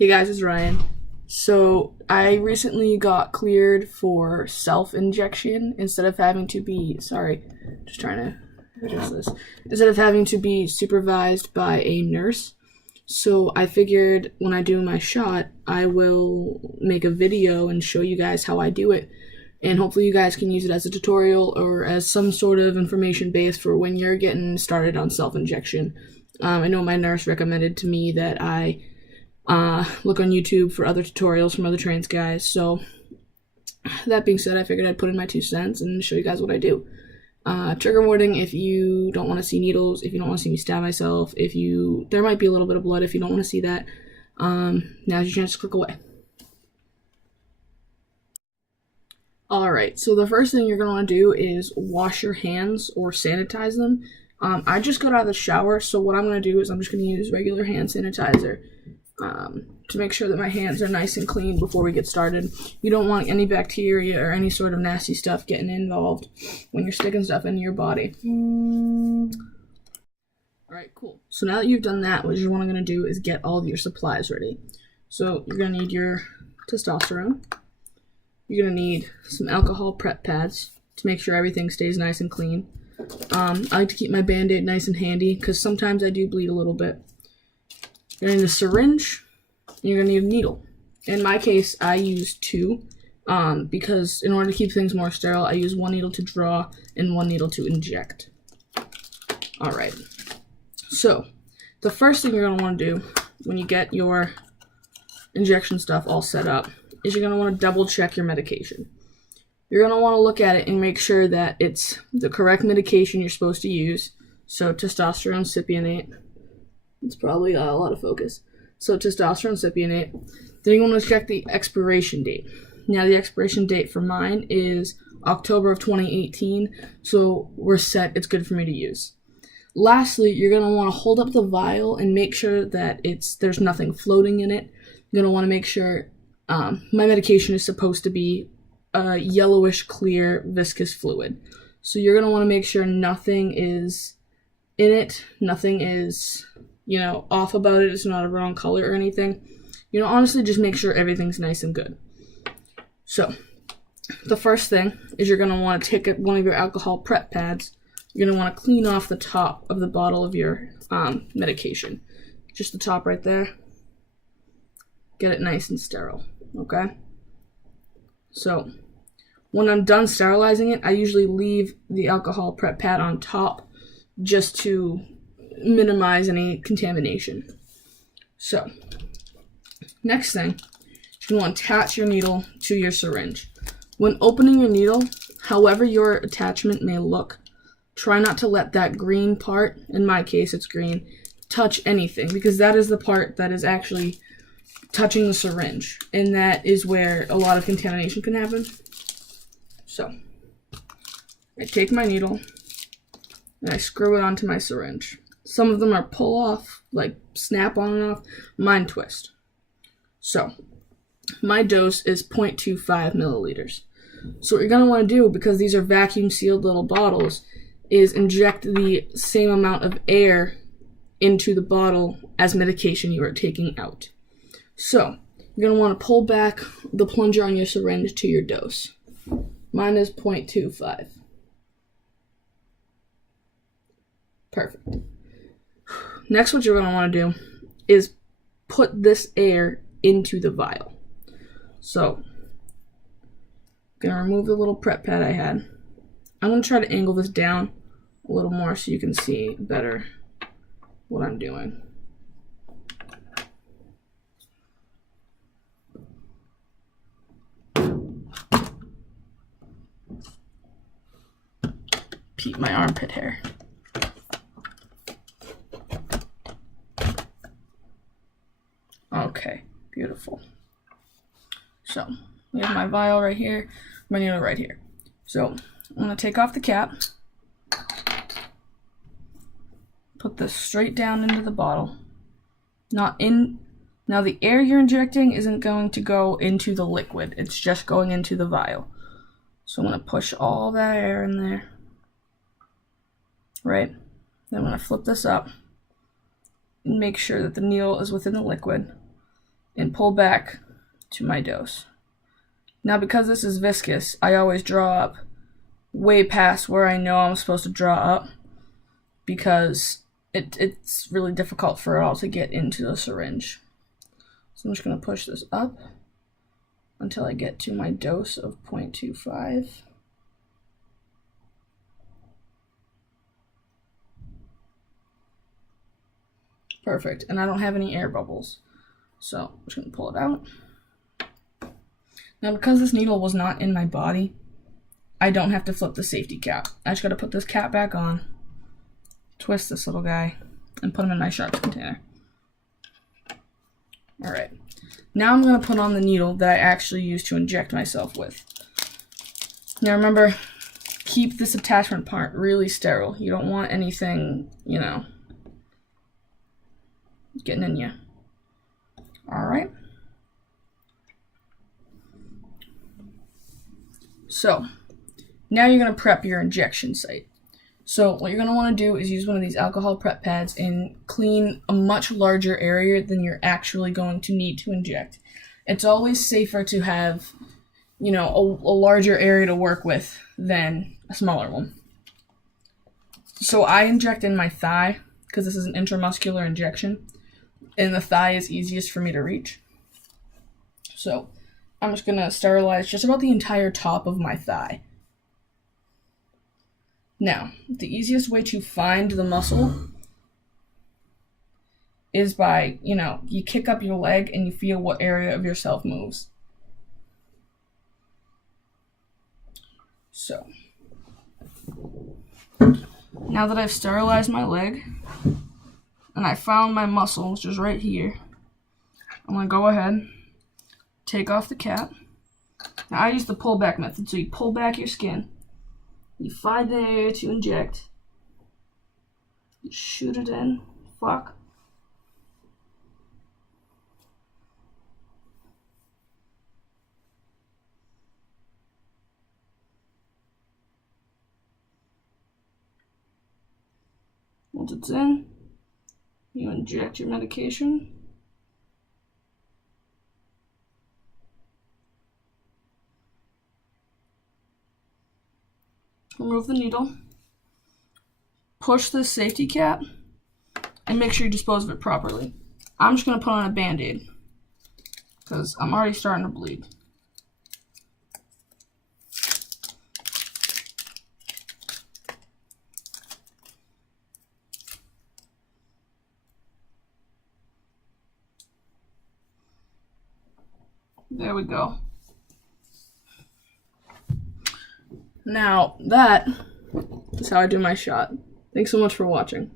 Hey guys, it's Ryan. So I recently got cleared for self-injection instead of having to be, just trying to adjust this, instead of having to be supervised by a nurse. So I figured when I do my shot, I will make a video and show you guys how I do it. And hopefully you guys can use it as a tutorial or as some sort of information base for when you're getting started on self-injection. I know my nurse recommended to me that I look on YouTube for other tutorials from other trans guys. So that being said, I figured I'd put in my 2 cents and show you guys what I do. Trigger warning if you don't want to see needles, if you don't want to see me stab myself, there might be a little bit of blood if you don't want to see that. Now's your chance to click away. Alright, so the first thing you're going to want to do is wash your hands or sanitize them. I just got out of the shower, so what I'm going to do is I'm just going to use regular hand sanitizer to make sure that my hands are nice and clean before we get started. You don't want any bacteria or any sort of nasty stuff getting involved when you're sticking stuff into your body. Alright, cool. So now that you've done that, what you're going to do is get all of your supplies ready. So you're going to need your testosterone. You're going to need some alcohol prep pads to make sure everything stays nice and clean. I like to keep my Band-Aid nice and handy because sometimes I do bleed a little bit. You're going to need a syringe, and you're going to need a needle. In my case, I use 2 because in order to keep things more sterile, I use 1 needle to draw and 1 needle to inject. Alright, so the first thing you're going to want to do when you get your injection stuff all set up is you're going to want to double check your medication. You're going to want to look at it and make sure that it's the correct medication you're supposed to use. So testosterone cypionate. It's probably a lot of focus. So testosterone cypionate. Then you want to check the expiration date. Now the expiration date for mine is October of 2018. So we're set. It's good for me to use. Lastly, you're going to want to hold up the vial and make sure that there's nothing floating in it. You're going to want to make sure my medication is supposed to be a yellowish clear viscous fluid. So you're going to want to make sure nothing is in it, nothing is, off about it. It's not a wrong color or anything. Honestly, just make sure everything's nice and good. So the first thing is you're going to want to take one of your alcohol prep pads. You're going to want to clean off the top of the bottle of your medication. Just the top right there. Get it nice and sterile. Okay? So when I'm done sterilizing it, I usually leave the alcohol prep pad on top just to minimize any contamination. So next thing, you want to attach your needle to your syringe. When opening your needle, however your attachment may look, try not to let that green part, in my case it's green, touch anything, because that is the part that is actually touching the syringe, and that is where a lot of contamination can happen. So I take my needle and I screw it onto my syringe. Some of them are pull off, like snap on and off. Mine twist. So my dose is 0.25 milliliters. So what you're going to want to do, because these are vacuum sealed little bottles, is inject the same amount of air into the bottle as medication you are taking out. So you're going to want to pull back the plunger on your syringe to your dose. Mine is 0.25. Perfect. Next, what you're going to want to do is put this air into the vial. So I'm going to remove the little prep pad I had. I'm going to try to angle this down a little more so you can see better what I'm doing. Peep my armpit hair. Okay, beautiful. So, we have my vial right here, my needle right here. So, I'm going to take off the cap, put this straight down into the bottle. Now the air you're injecting isn't going to go into the liquid, it's just going into the vial. So I'm going to push all that air in there. Right? Then I'm going to flip this up and make sure that the needle is within the liquid. and pull back to my dose. Now, because this is viscous, I always draw up way past where I know I'm supposed to draw up, because it's really difficult for it all to get into the syringe. So I'm just going to push this up until I get to my dose of 0.25. Perfect, and I don't have any air bubbles, so I'm just going to pull it out. Now, because this needle was not in my body, I don't have to flip the safety cap. I just got to put this cap back on, twist this little guy, and put him in my sharps container. Alright, now I'm going to put on the needle that I actually use to inject myself with. Now remember, keep this attachment part really sterile. You don't want anything, you know, getting in you. Alright. So, now you're going to prep your injection site. So what you're going to want to do is use one of these alcohol prep pads and clean a much larger area than you're actually going to need to inject. It's always safer to have, you know, a larger area to work with than a smaller one. So I inject in my thigh because this is an intramuscular injection, and the thigh is easiest for me to reach. So I'm just going to sterilize just about the entire top of my thigh. Now, the easiest way to find the muscle is by, you know, you kick up your leg and you feel what area of yourself moves. So, now that I've sterilized my leg and I found my muscle, which is right here, I'm going to go ahead, take off the cap. Now, I use the pull back method, so you pull back your skin. You find the area to inject. You shoot it in. Fuck. Once it's in, you inject your medication. Remove the needle, push the safety cap, and make sure you dispose of it properly. I'm just going to put on a Band-Aid because I'm already starting to bleed. There we go. Now, that is how I do my shot. Thanks so much for watching.